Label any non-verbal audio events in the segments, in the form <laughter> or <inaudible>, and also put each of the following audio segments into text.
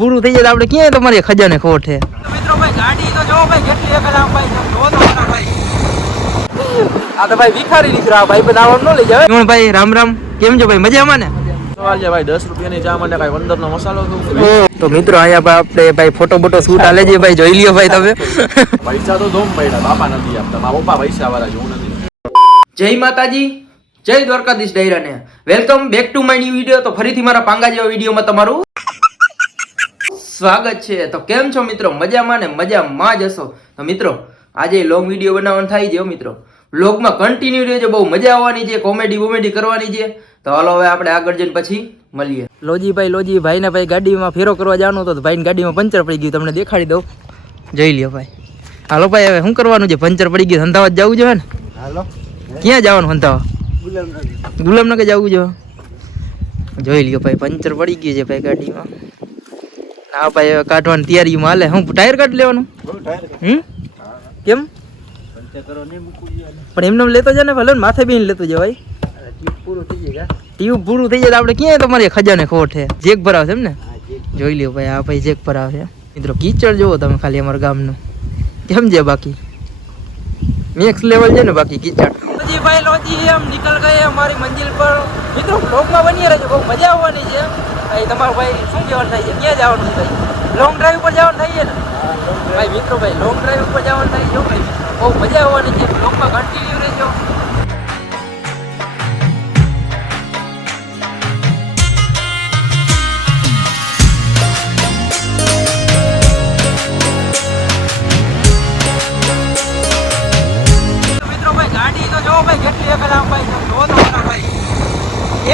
પૂરું થઈ જાય આપડે આપણે ક્યાંય તમારી ખજાને ખોટ છે. મિત્રો ભાઈ ગાડી તો જો ભાઈ કેટલી એકલ ભાઈ જો તો આ તો ભાઈ વિખારી નીકળ્યા ભાઈ બધા આમ ન લઈ જાવે ભાઈ રામ રામ. કેમ છો ભાઈ? મજામાં ને? સવાલ છે ભાઈ દસ રૂપિયાની ચા માટે કઈ પંદર નો મસાલો તો મિત્રો અહીંયા ભાઈ આપણે ભાઈ ફોટો બોટો શૂટ આલે છે ભાઈ જોઈ લ્યો ભાઈ તમે. પૈસા તો ધોમ પડ્યા બાપા નથી આપતા. મારા પપ્પા પૈસા વાળા છે નથી જય માતાજી જય Dwarkadhish ડાયરાને. Welcome back to my new video તો ફરીથી મારા પાંગા જેવા વિડીયોમાં તમારું સ્વાગત છે. તો કેમ છો મિત્રો? મજામાં ને મજામાં જ હશો. તો મિત્રો આજે લોંગ વીડિયો બનાવવાનું થાય છે હો મિત્રો. બ્લોગમાં કન્ટિન્યુ રહેજો બહુ મજા આવવાની છે. કોમેડી વોમેડી કરવાની છે. તો હાલો હવે આપણે આગળ જઈને પછી મળીએ. લોજી ભાઈ લોજી ભાઈ ને ભાઈ ગાડીમાં ફેરો કરવા જવાનું તો ભાઈ ગાડીમાં પંચર પડી ગયું. તમને દેખાડી દઉં. જોઈ લ્યો ભાઈ. હાલો ભાઈ હવે શું કરવાનું છે? પંચર પડી ગયું. અમદાવાદ જવું જોઈએ ને? હાલો. ક્યાં જવાનું હંતાવા ગુલામનગર. જવું જો જોઈ લ્યો ભાઈ પંચર પડી ગયું છે ભાઈ ગાડીમાં. હા ભાઈ કાઢવાની તૈયારીમાં હાલે. હું ટાયર કાઢી લેવાનું? હમ? કેમ? પણ એમને એમ લેતો જાય ને ભલે ને માથે બેન લેતો જવાય ટ્યુબ પૂરું થઈ જાય તો આપણે ક્યાંય તમારી ખજાને ખોટ છે? જેક ભરાવશે એમ ને? જોઈ લ્યો ભાઈ આ ભાઈ જેક ભરાવશે મિત્રો કીચડ જોવો તમે ખાલી અમારા ગામનું. કેમ છે બાકી? મેક્સ લેવલ છે ને બાકી કીચડ. લોજી ભાઈ લોજી એમ નીકળ ગયે અમારી મંજિલ પર. મિત્રો બ્લોગમાં બની રહેજો બહુ મજા આવવાની છે. ભાઈ, તમારું શું કહેવાનું થાય ક્યાં જવાનું થાય લોંગ ડ્રાઈવ જવાનું થાય છે મિત્રો ભાઈ લોંગ ડ્રાઈવ ઉપર જવાનું થાય જો બહુ મજા આવવાની છે. બ્લોગમાં કન્ટિન્યુ રહેજો.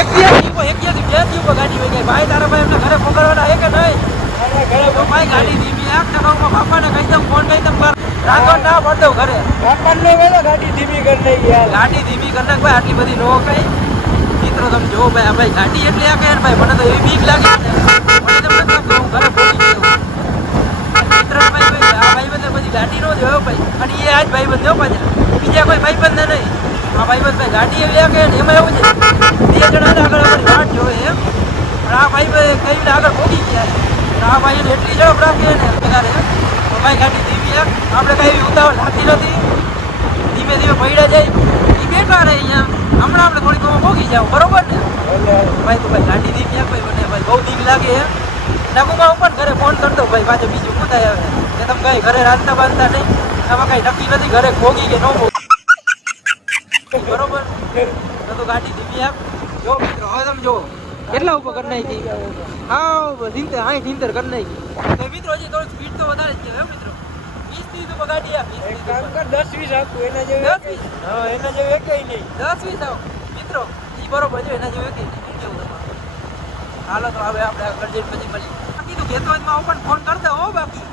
એક ભાઈ તારા ભાઈ એમને ઘરે પકડવાના હે કે નહીં? તો ભાઈ ગાડી ધીમી આપ ને કહું બાપાને કહી દઉં ફોન કહી દઉં કર રાખો ના પડ દઉં ઘરે. ગાડી ધીમી કરી ગાડી ધીમી કરી નાખ ભાઈ આટલી બધી નો કઈ. મિત્રો તમે જોવો ભાઈ આ ભાઈ ગાડી એટલે આ કહે ભાઈ મને તો એવી બીક લાગે મને તો એમ લાગે કે હું ઘરે પહોંચી ગયો મિત્ર ભાઈ ભાઈ આ પછી ગાડી નો જોયો ભાઈ. અને એ આજ ભાઈબંધ દેવો પાછા. બીજા કોઈ ભાઈબંધ નહીં. આ ભાઈબંધ ભાઈ ગાડી એવી આગે ને એમાં એવું છે. બે જણા આગળ વાટ જોવે એમ. આ ભાઈ ભાઈ કઈ આગળ પહોંચી ગયા છે. પણ આ ભાઈને એટલી ઝડપ રાખે ને તો ભાઈ ગાડી ધીમી એમ આપણે કઈ એવી ઉતાવળ થતી નથી. ધીમે ધીમે પડ્યા જાય. એ બેઠા રહે હમણાં આપણે થોડીક વાર પહોંચી જાવ બરોબર ને? ભાઈ તો ભાઈ ગાડી ધીમી આપ ભાઈ મને ભાઈ બહુ બીક લાગે એમ નકુમાં હું પણ ઘરે ફોન કરતો, ભાઈ પાછો બીજું શું આવે કે તમે કઈ ઘરે રાંધતા બાંધતા નહીં. આમાં કઈ નક્કી નથી ઘરે ભોગી કે ન ભોગી. બરોબર? તો ગાડી ધીમી આપ જો મિત્રો, હવે તમે જો કેટલા ઉપર કરી નાખી? હા સિત્તેર હા સિત્તેર કરી નાખી. તો મિત્રો હજી થોડી સ્પીડ તો વધારે જ છે હે મિત્રો. વીસ ત્રીસ ઉપર ગાડી આપ. વીસ કર દસ વીસ આપવું એના જેવું દસ વીસ? હા એના જેવું એકેય નહીં. દસ વીસ આવો. મિત્રો એ બરોબર છે એના જેવું કઈ નહીં. કેવું તમારું? હાલો તો હવે આપણે આગળ જઈને પછી મળીએ. બાકી તો કહેતો હોય તો હું પણ ફોન કરતા હો બાકી.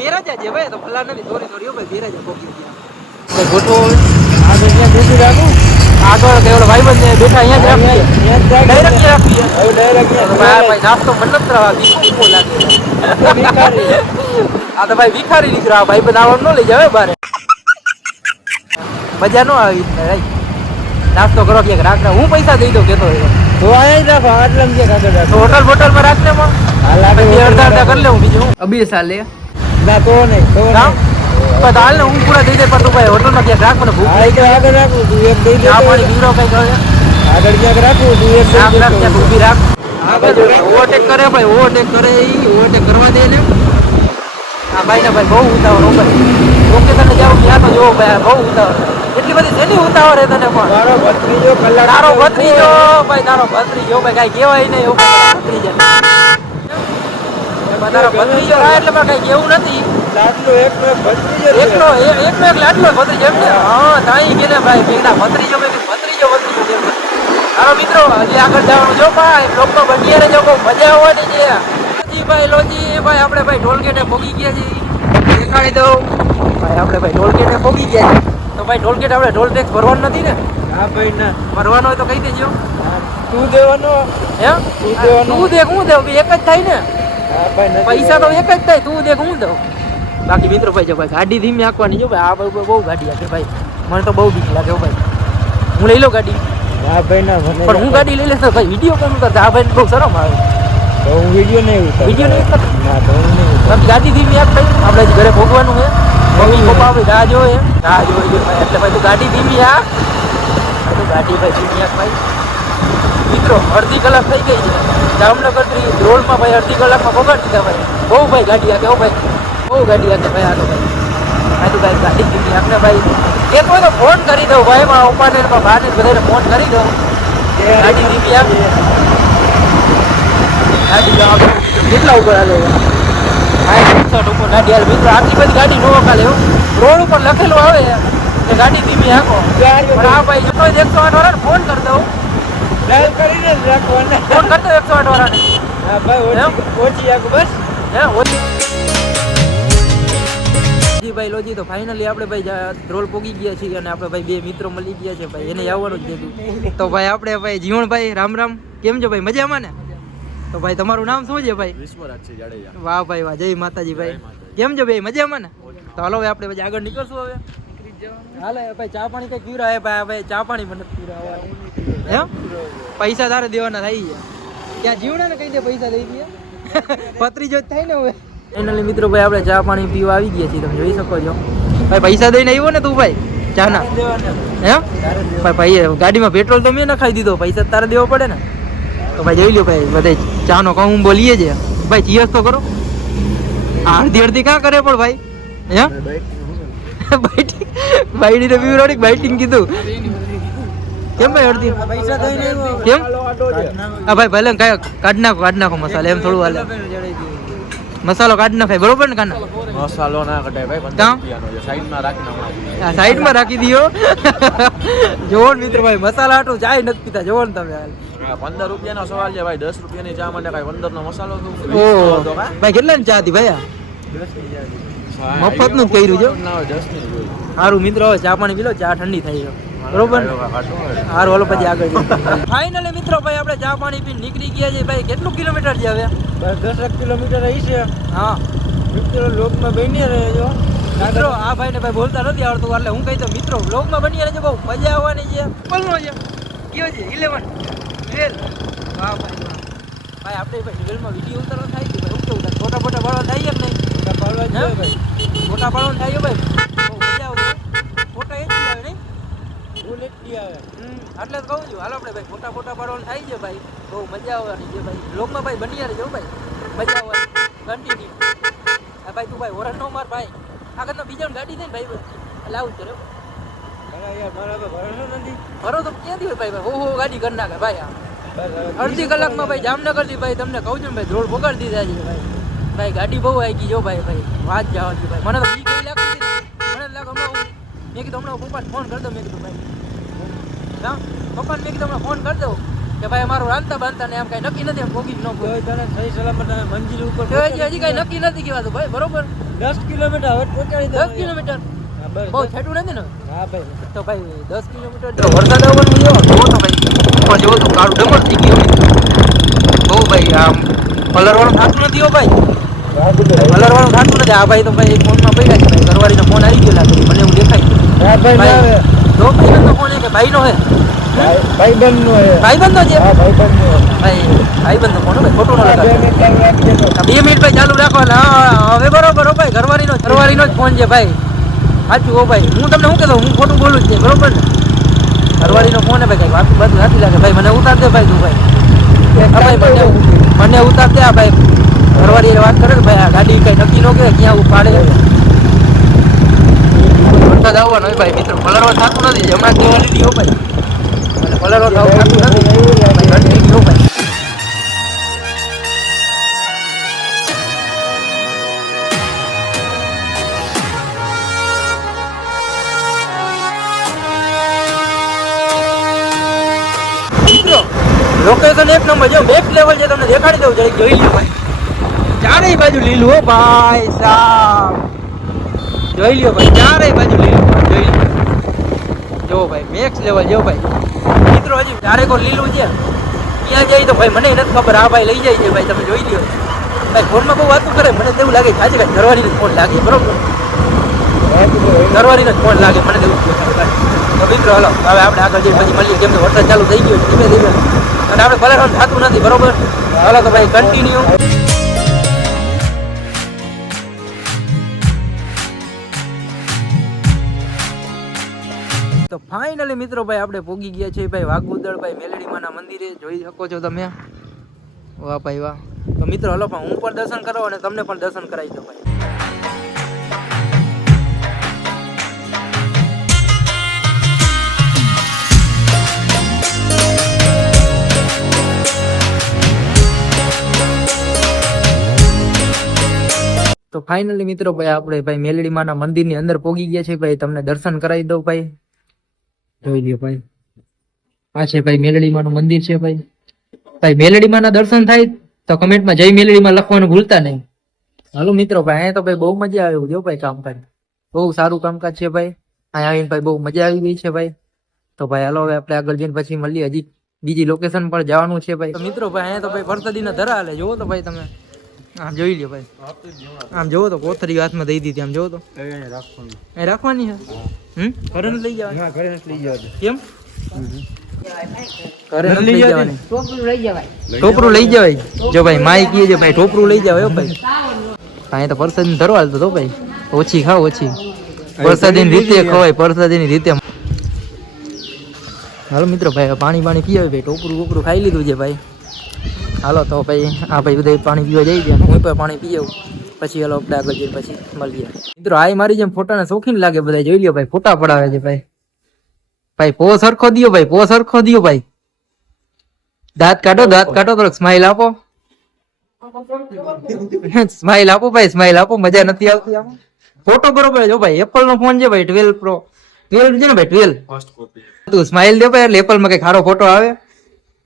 બેરાજા છે ભાઈ તો ભલા નથી સોરી સોરી ભાઈ બેરાજા પહોંચી ગયા. ગોઠવો આગળ ત્યાં બેસી રાખું. આગળ કેવળ ભાઈબંધ ને બેઠા અહીંયા જ રાખીએ. ડાયરેક્ટ રાખીએ. હવે ડાયરેક્ટ ભાઈ ભાઈ નાસ્તો મતલબ કરવા બીકો લાગે. આ તો ભાઈ ભિખારી નીકળ્યા ભાઈ બધા આવવાનું ન લઈ જાવે બારે. મજા નો આવી રાઈ નાસ્તો કરો ક્યાંક રાખને હું પૈસા દઈ દઉં કેતો તો. આયા રાખો કાગળ હોટલ બોટલમાં રાખને માં. હા લાગે બે અડધા અડધા કરી લેવું બીજું હું. અબી સાલે. ના તો નહીં તો નહીં. પણ હાલ ને હું પૂરા દઈ દે પણ તું ભાઈ હોટલમાં ક્યાંક રાખ મને ભૂખ એ તો આગળ રાખું તું એક દઈ દે આ પાણી પીવડો કઈ કહે આગળ ક્યાંક રાખું તું એક રાખ રાખ ક્યાંક ઊભી રાખ. ઓવરટેક કરે ભાઈ ઓવરટેક કરે ઈ ઓવરટેક કરવા દે ને. આ ભાઈ ને ભાઈ બહુ ઉતાવળ હો ભાઈ. ઓકે તને જાવ ત્યાં તો જોવો ભાઈ બહુ ઉતાવળ. એટલી બધી જેની ઉતાવળ હે તને પણ? તારો ભત્રીજો કલાક તારો ભત્રીજો ભાઈ તારો ભત્રીજો ભાઈ કાંઈ કહેવાય નહીં એવું તારો ભત્રીજો એમાં તારો ભત્રીજો થાય એટલે કાંઈ કેવું નથી. લાડલો એકનો એક ભત્રીજો છે. એકલો એ- એકનો એક લાડલો ભત્રીજો એમ ને હા તાઈ કે ભાઈ પેલા ભત્રીજો ભાઈ ભત્રીજો ભત્રીજો એમ. તારો મિત્રો હજી આગળ જવાનું જો ભાઈ લોકો બનીએ જો કોઈ મજા આવવાની છે. હજી ભાઈ લોજી ભાઈ આપણે ભાઈ ટોલગેટે પહોંચી ગયા છીએ. દેખાડી દઉં. ભાઈ આપણે ભાઈ ટોલગેટે પહોંચી ગયા તો ભાઈ ટોલગેટ આપણે ટોલ ટેક્સ ભરવાનું નથી ને? હા ભાઈ ના. ભરવાનો હોય તો કહી દેજો. તું દેવાનો. એમ તું દેવાનું. તું દેખ હું દઉં એક જ થાય ને. હા પૈસા તો એક જ થાય તું દેખ હું દઉં. બાકી મિત્રો ભાઈ જો ભાઈ ગાડી ધીમી આંકવાની જો ભાઈ આ બહુ બહુ ગાડી આપે ભાઈ. મને તો બહુ બીક લાગે ભાઈ. હું લઈ લો ગાડી? હા ભાઈ ના પણ હું ગાડી લઈ લેતો ભાઈ વીડિયો કેમ કરતા આ ભાઈ બહુ શરમ આવે. તો હું વીડિયો નહીં ઉતાર. વીડિયો નહીં ઉતાર? ના તો હું નહીં ઉતાર. ગાડી ધીમી આપ ભાઈ. આપણે જ ઘરે ભોગવાનું છે. મમ્મી પપ્પા આપણી રાહ જોવે. રાહ છે એટલે ભાઈ તું ગાડી ધીમી આ તો ગાડી ભાઈ ધીમી આપ ભાઈ. મિત્રો અડધી કલાક થઈ ગઈ છે. જામનગરથી રોડમાં ભાઈ અડધી કલાકમાં પકડ દીધા ભાઈ. બહુ ભાઈ ગાડી આકે હો ભાઈ. બહુ ગાડી આકે ભાઈ હાલો ભાઈ. તો ભાઈ ગાડી દીધી આપને ભાઈ એક હોય તો ફોન કરી દઉં ભાઈ મારા પપ્પાને ને મારા ભાને બધાને ફોન કરી દઉં. ગાડી દીધી આપ. ગાડી કેટલા ઉપર હાલે? ગાડી હાલે. મિત્રો આટલી બધી ગાડી નો કાલે રોડ ઉપર લખેલું આવે કે ગાડી ધીમી આખો આ ભાઈ જો કોઈ એકસો આઠ ફોન કરી દઉં. ડાયલ કરીને જ રાખવાના ફોન કરી દઉં આઠ વાળાને? હા ભાઈ ઓછી ઓછી આગ બસ. હે ઓછી. જી ભાઈ લોજી તો ફાઇનલી આપણે ભાઈ ધ્રોલ પોગી ગયા છીએ અને આપણે ભાઈ બે મિત્રો મળી ગયા છે ભાઈ એને આવવાનું જ કીધું તો. ભાઈ આપણે ભાઈ જીવણભાઈ રામ રામ. કેમ છો ભાઈ મજામાં ને? તો ભાઈ તમારું નામ શું છે ભાઈ? વિશ્વરાજ છે જાડેજા. વાહ ભાઈ વાહ જય માતાજી ભાઈ. કેમ છો ભાઈ મજામાં ને? તો હાલો ભાઈ આપણે પછી આગળ નીકળશું હવે. હાલે ભાઈ ચા પાણી કઈ પીવરા હે ભાઈ ભાઈ ચા પાણી મને પીવરા એમ? પૈસા તારે દેવાના થઈ ગયા ત્યાં જીવડા ને કહી દે પૈસા દઈ દે. પત્રી જો થાય ને હવે. ફાઇનલી મિત્રો ભાઈ આપણે ચા પાણી પીવા આવી ગયા છીએ. તમે જોઈ શકો છો. ભાઈ પૈસા દઈને આવ્યો ને તું ભાઈ? ચા ના એમ? ભાઈ ભાઈ ગાડીમાં પેટ્રોલ તો મેં નખાઈ દીધો. પૈસા તારે દેવો પડે ને. તો ભાઈ જોઈ લો ભાઈ બધે ચાનો કહું બોલીએ છે ભાઈ જીએસ તો કરો. આ અડધી અડધી કાં કરે પણ ભાઈ? હે બાઇટિંગ બાઈડીને પીવરાડી બાઇટિંગ કીધું. કેમ ભાઈ અડધી કેમ? હા ભાઈ ભલે કાઢ નાખો કાઢ નાખો મસાલો એમ થોડું હાલે મસાલો કાઢ નાખાય બરોબર ને કાના મસાલો ના કઢાય ભાઈ સાઈડમાં રાખીને આ સાઈડમાં રાખી દીયો જોવો ને મિત્ર ભાઈ મસાલા આટલું ચાય નથી પીતા જોવો ને તમે હાલ. પંદર રૂપિયાનો સવાલ છે ભાઈ દસ રૂપિયાની ચા માટે કાંઈ પંદરનો મસાલો ઓ? ભાઈ કેટલા ની ચા હતી ભાઈ? મફતનું જ કર્યું છે. સારું મિત્રો હવે ચા પાણી પી ચા ઠંડી થઈ ગયો બરોબર? ને હારું હાલો પછી આગળ ફાઇનલી મિત્રો ભાઈ આપણે ચા પાણી પી નીકળી ગયા છે ભાઈ કેટલું કિલોમીટર છે હવે? દસ એક કિલોમીટર રહી છે. હા. મિત્રો લોકમાં બની રહેજો. મિત્રો આ ભાઈને ભાઈ બોલતા નથી આવડતું એટલે હું કહી દઉં મિત્રો લોકમાં બની રહેજો બહુ મજા આવવાની છે. બોલનો છે. કયો છે? ઇલેવન ટ્વેલ વાહ ભાઈ ભાઈ આપણે ભાઈ ટ્વેલમાં વીડિયો ઉતારવા થાય છે ભાઈ. હું કેવું થાય ફોટા ફોટા પાડવા થાય કે નહીં પાડવા? ભાઈ. ફોટા પાડવાનું થાય ભાઈ બહુ મજા આવે ફોટા એ જ આવે નહીં એટલી આવે. એટલે જ કહું છું. હાલો આપણે ભાઈ ફોટા ફોટા પાડવાનું થાય છે ભાઈ. બહુ મજા આવવાની છે ભાઈ. બ્લોગમાં ભાઈ બની જવું ભાઈ. મજા આવવાની. કન્ટિન્યુ હા ભાઈ તું ભાઈ ઓરન નો માર ભાઈ. આગળ બીજા ગાડી દે ને ભાઈ. એટલે આવું કરે. ભરો તો ક્યાંથી હોય ભાઈ? ભાઈ હો હો ગાડી કરી નાખે ભાઈ આ. અડધી કલાકમાં ભાઈ જામનગરથી ભાઈ તમને કહું છું ને ભાઈ રોડ પકડી દીધા છે ભાઈ. ભાઈ ગાડી બહુ આવી ગઈ જો ભાઈ ભાઈ. વાત જવા ભાઈ. મને તો બીક એવી લાગતી હતી ને. મને તો લાગે હમણાં હું- મેં કીધું હમણાં પપ્પાને ફોન કરી દઉં. મેં કીધું ભાઈ હા પપ્પાને મેં કીધું હમણાં ફોન કરી દઉં. કે ભાઈ અમારું રાંધતા બાંધતા ને એમ કાંઈ નક્કી નથી એમ ભોગી જ ન તોય તને સહી સલામત મંજિલ ઉપર તો હજી કાંઈ નક્કી નથી કહેવાતું ભાઈ બરોબર? દસ કિલોમીટર હવે પહોંચાડી દસ કિલોમીટર? બહુ છેટું નથી ને? હા ભાઈ. તો ભાઈ દસ કિલોમીટર વરસાદ આવવાનું જો જુઓ તો ભાઈ ઉપર જેવો તો કાળું ડમર થઈ ગયું બહુ ભાઈ આમ કલરવાળું થતું નથી હો ભાઈ. કલરવાળું કલર વાળું થતું નથી. આ ભાઈ તો ભાઈ ફોનમાં પડ્યા છે. ભાઈ ઘરવાળીનો ફોન આવી ગયો લાગે મને એવું દેખાય. ભાઈ ના ભાઈ ફોન હે ભાઈ ભાઈબંધ નો છે? હા ભાઈબંધ નો ભાઈ ભાઈબંધનો ફોન હો ભાઈ ખોટું ન હા, બે મિનિટ ચાલુ રાખી દેજો આ બે મિનિટ ભાઈ ચાલુ રાખો ને હવે બરોબર હો ભાઈ ઘરવાળીનો ઘરવાળીનો જ ફોન છે ભાઈ. સાચું હો ભાઈ. હું તમને શું કહેતો હું ખોટું બોલું જ છે બરોબર ને? ઘરવાળીનો ફોન હે ભાઈ કઈ વાત બધું સાચી લાગે. ભાઈ મને ઉતાર દે ભાઈ તું ભાઈ. ભાઈ મને મને ઉતાર દે આ ભાઈ. ઘરવાળી વાત કરે ને ભાઈ આ ગાડી કઈ નક્કી નો કે ક્યાં ઉપાડે? વરસાદ આવવાનો હોય ભાઈ, મિત્રો. કલરો થતું નથી, હમણાં લીધી હો ભાઈ. અને કલરો થતું નથી. મિત્રો લોકેશન એક નંબર જો બેક લેવલ છે તમને દેખાડી દઉં, જરીક જોઈ લો ભાઈ. ચારેય બાજુ લીલું હો ભાઈ સાહેબ જોઈ લ્યો ભાઈ, ચારેય બાજુ લીલું જોઈ લ્યો. જો ભાઈ, મેક્સ લેવલ જો ભાઈ. મિત્રો, હજી ચારેકો લીલું છે? ક્યાં જાય તો ભાઈ, મને નથી ખબર. આ ભાઈ લઈ જાય છે ભાઈ, તમે જોઈ લ્યો. ભાઈ, ફોનમાં બહુ વાતું કરે. મને તો એવું લાગે આજે કાંઈ ઘરવાળી ફોન લાગે, બરોબર? ઘરવાળીને ફોન લાગે, મને તેવું તો મિત્રો, હલો, હવે આપણે આગળ જઈએ પછી મળીએ. કેમ કે વરસાદ ચાલુ થઈ ગયો ધીમે ધીમે. અને આપણે ભલે થતું નથી, બરોબર? હાલો તો ભાઈ કન્ટિન્યુ ફાઇનલી મિત્રો, ભાઈ, આપણે પોગી ગયા છે ભાઈ, વાઘુદળ, ભાઈ, મેલડીમાના મંદિરે. જોઈ શકો છો તમે. વાહ, ભાઈ, વાહ. તો મિત્રો, હલો, પણ હું પણ દર્શન કરો અને તમને પણ દર્શન કરાવી દો ભાઈ. તો ફાઇનલી મિત્રો, ભાઈ, આપણે, ભાઈ, મેલડીમાના મંદિરની અંદર પોગી ગયા છે ભાઈ, તમને દર્શન કરાવી દઉં, ભાઈ. જોઈ લ્યો ભાઈ. આ છે ભાઈ મેલડીમાનું મંદિર છે ભાઈ. ભાઈ મેલડીમાના દર્શન થાય તો કમેન્ટમાં જય મેલડીમાં લખવાનું ભૂલતા નહીં. હાલો મિત્રો ભાઈ અહીંયા તો ભાઈ બહુ મજા આવી જો ભાઈ કામકાજ બહુ સારું કામકાજ છે ભાઈ. અહીંયા આવીને ભાઈ બહુ મજા આવી ગઈ છે ભાઈ. તો ભાઈ હાલો હવે આપણે આગળ જઈને પછી મળીએ. હજી બીજી લોકેશન પર જવાનું છે ભાઈ. મિત્રો ભાઈ અહીંયા તો ભાઈ વરસાદીના ધરા હાલે. જોવો તો ભાઈ તમે. આમ જોઈ લ્યો ભાઈ. આમ જોવો તો કોથરી હાથમાં દઈ દીધી આમ જોવો તો. એ રાખવાની. છે? હમ? ઘરે લઈ જવાની? ના, ઘરે લઈ કેમ? જવાની. ટોપરું લઈ જવાય. જો ભાઈ માય કીએ છે ભાઈ ટોપરું લઈ જવાય હો ભાઈ. અહીંયા તો પરસાદી ધરવા તો ભાઈ. ઓછી ખાવ ઓછી. પરસાદી રીતે ખવાય પરસાદી રીતે. હાલો મિત્રો ભાઈ પાણી પાણી પીવે ભાઈ. ટોપરું બોપરું ખાઈ લીધું છે ભાઈ. હાલો તો ભાઈ આ ભાઈ બધા પાણી પીવા જઈ ગયા હું પણ પાણી પી આવું. પછી હાલો આપણે આગળ જઈને પછી મળીએ. મિત્રો આ મારી જેમ ફોટાને શોખીન લાગે બધા જોઈ લ્યો ભાઈ ફોટા પડાવે છે ભાઈ. ભાઈ પો સરખો દિયો ભાઈ પો સરખો દિયો ભાઈ. દાંત કાઢો દાંત કાઢો થોડોક સ્માઈલ આપો. સ્માઈલ આપો ભાઈ સ્માઈલ આપો મજા નથી આવતી આમાં. ફોટો બરોબર જો ભાઈ એપલ નો ફોન છે ભાઈ ટ્વેલ્વ પ્રો ટ્વેલ્વ છે ને ભાઈ ટ્વેલ્વ તું સ્માઈલ દે ભાઈ એટલે એપલમાં કઈ ખારો ફોટો આવે.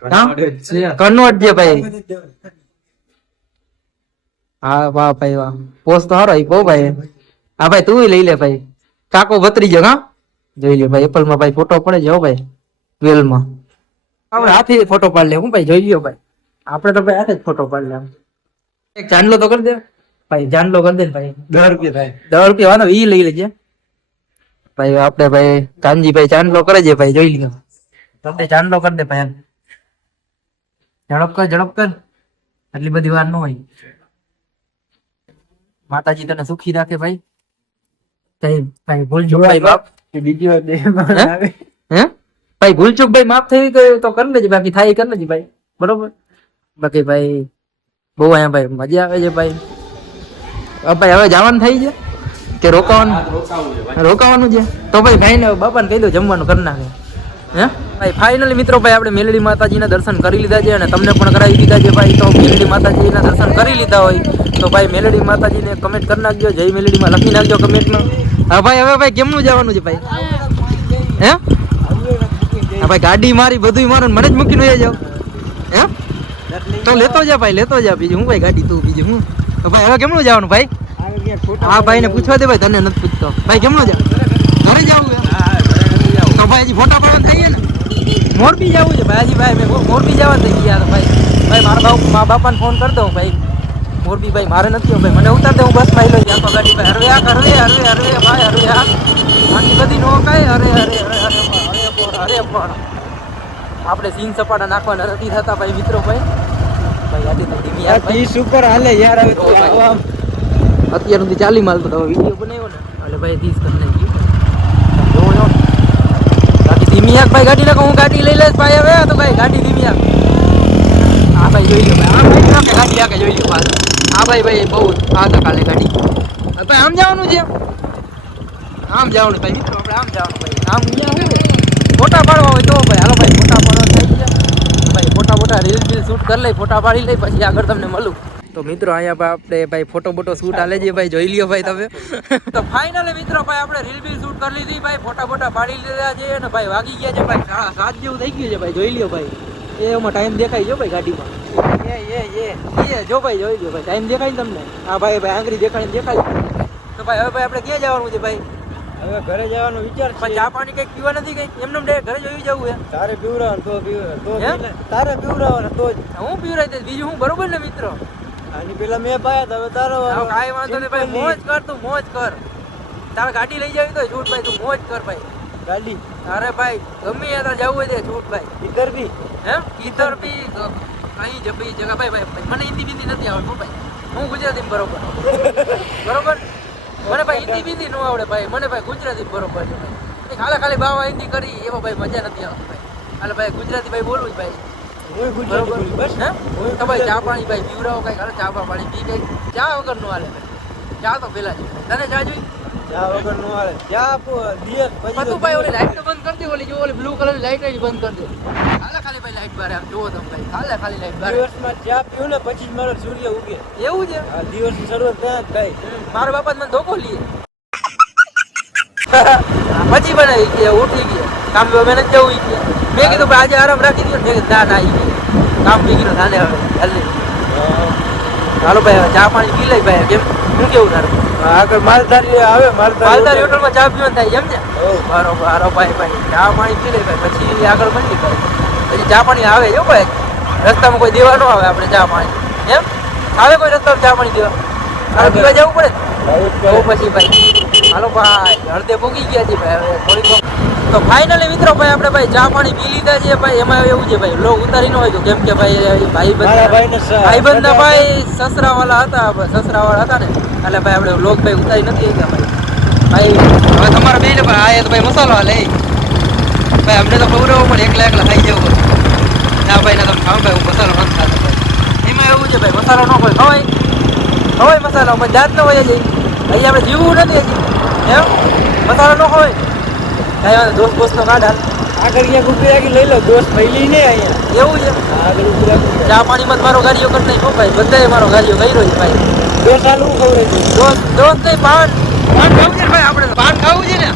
કન્વર્ટ છે ભાઈ. હા વાહ ભાઈ વાહ. પોસ્ટ તો હારો બહુ ભાઈ. હા ભાઈ તું લઈ લે ભાઈ. કાકો બતરી ગયો હા? જોઈ લે ભાઈ એપલમાં ભાઈ ફોટો પડે છે ભાઈ. ટ્વેલ્વમાં. આપણે હાથી ફોટો પાડી લે હું ભાઈ જોઈ લ્યો ભાઈ. આપણે તો ભાઈ હાથે જ ફોટો પાડી લે. એક જાનલો તો કરી દે. ભાઈ જાનલો કરી દે ભાઈ. દસ રૂપિયા થાય. દસ રૂપિયા વાંધો ઈ લઈ લેજે. ભાઈ આપણે ભાઈ કાનજીભાઈ ચાંદલો કરે છે ભાઈ જોઈ લીધો તમને ચાંદલો કરી દે ભાઈ. ઝડપ કર ઝડપ કર. આટલી બધી વાર ન હોય. માતાજી તને સુખી રાખે ભાઈ. કઈ ભાઈ ભૂલચૂક ભાઈ બાપ બીજી વાર દે હે? આવે. હે? ભાઈ ભૂલચૂક ભાઈ માફ થઈ ગયો તો કરી લેજે બાકી થાય કર કરી લેજે ભાઈ. બરોબર? બાકી ભાઈ બહુ અહીંયા ભાઈ મજા આવે છે ભાઈ. ભાઈ હવે જવાનું થઈ છે? કે રોકાવાનું? રોકાવાનું છે? તો ભાઈ ભાઈને બાપાને કહી દો જમવાનું કરી નાખે હે? ભાઈ ફાઇનલી મિત્રો ભાઈ આપણે મેલડી માતાજીના દર્શન કરી લીધા છે અને તમને પણ કરાવી દીધા છે ભાઈ. તો મેલડી માતાજીના દર્શન કરી લીધા હોય તો ભાઈ મેલડી માતાજીને કમેન્ટ કરી નાખજો. જય મેલડીમાં લખી નાખજો કમેન્ટમાં હા ભાઈ હવે ભાઈ કેમનું જવાનું છે ભાઈ? હે? હા ભાઈ ગાડી મારી બધું મારું મને જ મૂકીને વહી જાવ હે? તો લેતો જા ભાઈ લેતો જા બીજું. હું ભાઈ ગાડી તું બીજું હું? તો ભાઈ હવે કેમનું જવાનું ભાઈ? હા ભાઈ ને પૂછવા દે ભાઈ તને નથી પૂછતો. ભાઈ કેમનું જા? ઘરે જવું તો ભાઈ હજી ફોટા પાડવા થઈ ગયા ને? મોરબી જવું છે ભાઈ હજી ભાઈ મેં મોરબી જવા થઈ ગયા તો ભાઈ. ભાઈ મારા બાપ મા બાપાને ફોન કરી દઉં ભાઈ. મોરબી ભાઈ મારે નથી ભાઈ. મને ઉતાર દે હું બસમાં લઈ જાતો ગાડી ભાઈ. હરવે આ હરવે હરવે હરવે ભાઈ હરવે આ. બધી નો કાંઈ અરે અરે અરે અરે અરે પણ, અરે પણ આપણે સીન સપાટા નાખવાના નથી થતા ભાઈ મિત્રો ભાઈ. તો ઉપર હાલે યાર હવે. અત્યાર સુધી ચાલી માલ તો વીડિયો બનાવ્યો ને. એટલે ભાઈ ત્રીસ કરી નાખ્યું જોવો જો બાકી ધીમી ભાઈ ગાડી નાખો, હું ગાડી લઈ લઈશ ભાઈ હવે. તો ભાઈ ગાડી ધીમી આંખ હા ભાઈ જોઈ લો ભાઈ હા ભાઈ ગાડી આખે જોઈ લો હા ભાઈ ભાઈ બહુ આ કાલે ગાડી. ભાઈ આમ જવાનું છે. આમ જવાનું ભાઈ મિત્રો, આપણે આમ જવાનું ભાઈ આમ ફોટા પાડવા હોય તો ભાઈ, હાલો ભાઈ, ફોટા પાડવા થઈ ગયા. ભાઈ ફોટા ફોટા રીલ બીલ શૂટ કરી લઈ, ફોટા પાડી લઈ, પછી આગળ તમને મળું. તો મિત્રો અહીંયા ભાઈ આપણે ભાઈ ફોટો બોટો શૂટ આલે છે ભાઈ જોઈ લ્યો ભાઈ તમે. તો ફાઇનલી મિત્રો ભાઈ આપણે રીલ બી શૂટ કરી લીધી ભાઈ ફોટા ફોટા પાડી લીધા છે અને ભાઈ વાગી ગયા છે ભાઈ સાડા સાત જેવું થઈ ગયું છે ભાઈ જોઈ લ્યો ભાઈ. એમાં ટાઈમ દેખાય છે ભાઈ ગાડીમાં. એ એ એ. એ જો ભાઈ જોઈ લ્યો ભાઈ ટાઈમ દેખાય તમને? હા ભાઈ ભાઈ આંગળી દેખાય દેખાય તો ભાઈ હવે ભાઈ આપણે ક્યાં જવાનું છે ભાઈ? હવે ઘરે જવાનો વિચાર છે. ચા પાણી કઈ પીવા નથી કઈ? એમને એમ ઘરે જોઈ જવું હે તારે પીવડાવવાનું તો પીવડાવ તો. તારે પીવડાવવાનું તો જ. હું પીવરાઈ દઈશ બીજું હું બરોબર ને મિત્રો? આની પેલા મેં પાયા તો હવે તારો કાંઈ વાંધો નહીં ભાઈ મોજ કર તું મોજ કર. તારે ગાડી લઈ જવી તો છૂટ ભાઈ તું મોજ કર ભાઈ. ગાડી? અરે ભાઈ ગમે ત્યાં જવું હોય તે છૂટ ભાઈ. ઈધર બી? હેમ ઈધર બી કઈ જ બી જગા ભાઈ ભાઈ મને હિન્દી બિંદી નથી આવડતું ભાઈ. હું ગુજરાતી બરોબર. <laughs> બરોબર? મને ભાઈ હિન્દી બિંદી ન આવડે ભાઈ. મને ભાઈ ગુજરાતી બરોબર છે ભાઈ. ખાલી ખાલી બાવા હિન્દી કરી એવો ભાઈ મજા નથી આવતી ભાઈ. હાલે ભાઈ ગુજરાતી ભાઈ બોલવું જ ભાઈ. બસ. હે? તો ભાઈ ચા પાણી ભાઈ પીવડાવો કઈ હાલે ચા પાણી પી કઈ ચા વગરનું હાલે ચા તો પેલા તને ચા જોઈ? ચા વગર નો હાલે. ચા દિયર પછી તું ભાઈ ઓલી લાઈટ તો બંધ કરી દે ઓલી જો ઓલી બ્લુ કલર લાઈટ બંધ કરી દે. હાલે ખાલી ભાઈ લાઈટ બારે આમ. જોવો તમે ભાઈ. હાલે ખાલી લાઈટ બારે. દિવસમાં ચા પીવું ને પછી જ મારો સૂર્ય ઉગે. એવું છે? આ શરૂઆત ત્યાં થાય. મારા બાપા મને ધોકો લીએ. <laughs> પછી ગયા ઉઠી ગયા. કામ મેં જવું ગયા. મેં કીધું ભાઈ આજે આરામ રાખી દીધો મેં કીધું ના ના કામ પી ગયું થાને હવે જલ્દી હાલો ભાઈ હવે ચા પાણી પી લઈ ભાઈ કેમ? શું કેવું તારું? આગળ માલધારી આવે માલધારી હોટલમાં ચા પીવાનું થાય એમ ને. બરોબર હારો ભાઈ ભાઈ ચા પાણી પી લઈ ભાઈ પછી આગળ મંડી ભાઈ પછી ચા પાણી આવે એવું ભાઈ? રસ્તામાં કોઈ દેવા ન આવે આપણે ચા પાણી એમ? આવે કોઈ રસ્તામાં ચા પાણી દેવા પીવા જવું પડે? પછી ભાઈ હાલો ભાઈ હળદે પૂગી ગયા છે ભાઈ હવે થોડીક તો ફાઇનલી મિત્રો ભાઈ આપણે ભાઈ ચા પાણી પી લીધા છે ભાઈ એમાં એવું છે ભાઈ લોક ઉતારી ન હોય તો કેમ કે ભાઈ ભાઈ ભાઈ ભાઈબંધના ભાઈ સસરાવાળા હતા સસરાવાળા હતા ને એટલે ભાઈ આપણે લોક ભાઈ ઉતારી નથી હતા ભાઈ. ભાઈ હવે તમારે બે ભાઈ આ તો ભાઈ મસાલો લે ભાઈ અમને તો પૌરવો પણ એકલા એકલા ખાઈ જવું ના ભાઈ ના તમે ખાવ ભાઈ હું મસાલો નથી ખાતો ભાઈ. એમાં એવું છે ભાઈ મસાલો ન હોય ખવાય. હવે મસાલો પણ જાત ન હોય છે અહીંયા આપણે જીવવું નથી હજી. એમ? વધારે ન હોય. કાંઈ વાંધો દોસ્ત બોસ્ત નો હાલ આગળ અહીંયા ઊભી રાખી લઈ લો દોસ્ત મળી ને અહીંયા. એવું છે? આગળ ઊભી રાખી ચા પાણીમાં મારો ગાડીઓ કરી નહીં ભાઈ. બધાએ મારો ગાડીઓ કર્યો છે ભાઈ. દોસ્ત હાલ હું ખબર દોસ્ત દોસ્ત નહીં પાન. પાન ખાવું છે ભાઈ આપણે? પાન ખાવું છે ને?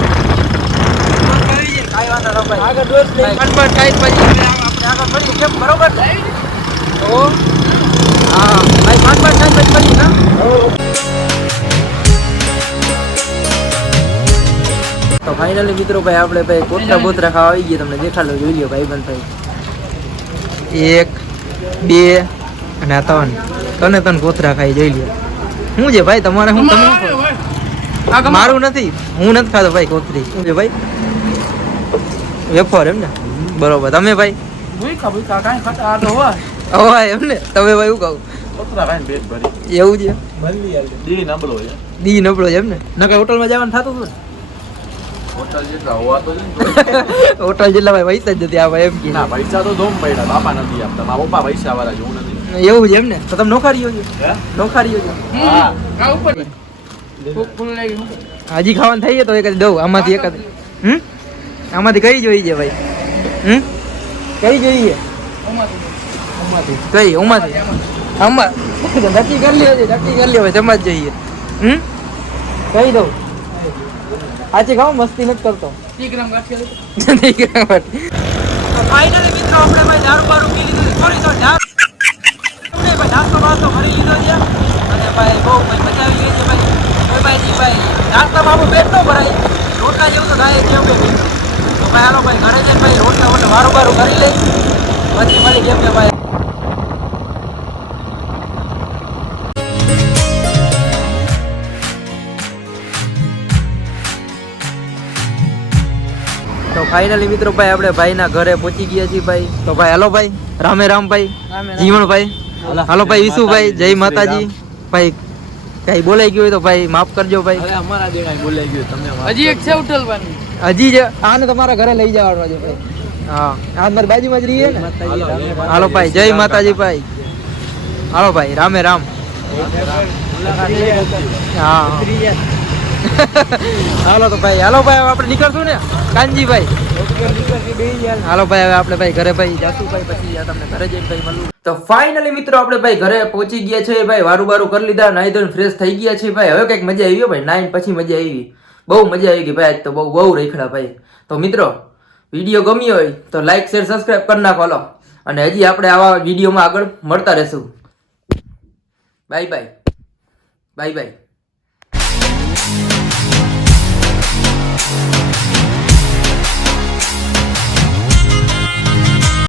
કાંઈ વાંધો ન ભાઈ. આગળ દોસ્ત લઈ પાન પાન પછી આપણે આગળ મળીએ કેમ? બરોબર? તો હા ભાઈ પાન પાન ખાઈ પછી હા. તો ફાઇનલી મિત્રો ભાઈ આપણે ભાઈ કોતરા બોતરા ખાવા આવી ગયા. તમને દેખાડો જોઈ લ્યો ભાઈ બંધ ભાઈ. એક બે અને આ ત્રણ. તને ત્રણ કોતરા ખાઈ જોઈ લ્યો. શું છે ભાઈ તમારે હું તમે? મારું નથી. હું નથી ખાતો ભાઈ કોતરી શું છે ભાઈ? વેફર એમ ને? બરોબર. તમે ભાઈ? હોય. એમ ને? તમે ભાઈ શું કહું? એવું છે? દી નબળો છે દી નબળો છે એમ ને? નકર હોટલમાં જવાનું થતું હતું હોટલ જેટલા હોવા તો <laughs> હોટલ જેટલા ભાઈ પૈસા જ નથી આ એમ કે. ના પૈસા તો ધોમ પડ્યા બાપા નથી આપતા. મારા પપ્પા પૈસા વાળા જેવું નથી. એવું છે એમ ને? તો તમે નોખારીઓ છો હે? નોખારીઓ છો હા. હજી ખાવાનું થઈ તો એક દઉં. આમાંથી એક હમ? આમાંથી કઈ જોઈ છે ભાઈ? હમ? કઈ જોઈએ? કઈ? ઓમાંથી આમાં <laughs> નક્કી કરી લ્યો નક્કી કરી લ્યો ભાઈ સમાજ જોઈએ. હમ? કઈ દઉં? આજે ખાઓ મસ્તી નથી કરતો. ફાઇનલી <laughs> મિત્રો આપણે ભાઈ દારૂ બારૂ પી લીધું થોડી દારૂ. નહીં ભાઈ નાસ્તો બાસ્તો ભરી લીધો છે. અને ભાઈ બહુ ભાઈ મજા આવી ગઈ છે ભાઈ. ભાઈ ભાઈ નાસ્તામાં બાબુ પેટ ન ભરાય. રોટલા જેવું તો થાય કેમ કે તો ભાઈ હાલો ભાઈ ઘરે જઈને ભાઈ રોટલા વોટલા વારું બારું કરી લઈશ. પછી મળી કેમ કે ભાઈ ફાઇનલી મિત્રો ભાઈ આપણે ભાઈના ઘરે પહોંચી ગયા છીએ ભાઈ. તો ભાઈ હાલો ભાઈ રામે રામ ભાઈ જીવણભાઈ હાલો. ભાઈ વિશુભાઈ જય માતાજી. ભાઈ કઈ બોલાઈ ગયું હોય તો ભાઈ માફ કરજો ભાઈ. અમારા જે કઈ બોલાઈ ગયું તમે હજી એક છે ઉઠલવાની. હજી જ આને તમારા ઘરે લઈ જવાનો છે ભાઈ. હા. આ મારી બાજુમાં જ રહીએ ને? હાલો ભાઈ જય માતાજી ભાઈ. હાલો ભાઈ રામે રામ. હા. <laughs> હાલો તો ભાઈ, હાલો ભાઈ, હવે આપણે નીકળશું ને? કાનજીભાઈ. હાલો ભાઈ, હવે આપણે ભાઈ ઘરે ભાઈ જાશું ભાઈ પછી તમને ઘરે જઈને ભાઈ મળું. તો ફાઇનલી મિત્રો આપણે ભાઈ ઘરે પહોંચી ગયા છે ભાઈ, વારું વારું કરી લીધા નાઈ ધોઈને ફ્રેશ થઈ ગયા છે ભાઈ. હવે કંઈક મજા આવી ભાઈ નાઈન પછી મજા આવી. બહુ મજા આવી ગઈ ભાઈ, આજ તો બહુ બહુ રેખડા ભાઈ. તો મિત્રો, વીડિયો ગમ્યો હોય તો લાઈક શેર સબસ્ક્રાઈબ કરી નાખો, હાલો. અને હજી આપણે આવા વિડીયોમાં આગળ મળતા રહેશું. Bye bye bye bye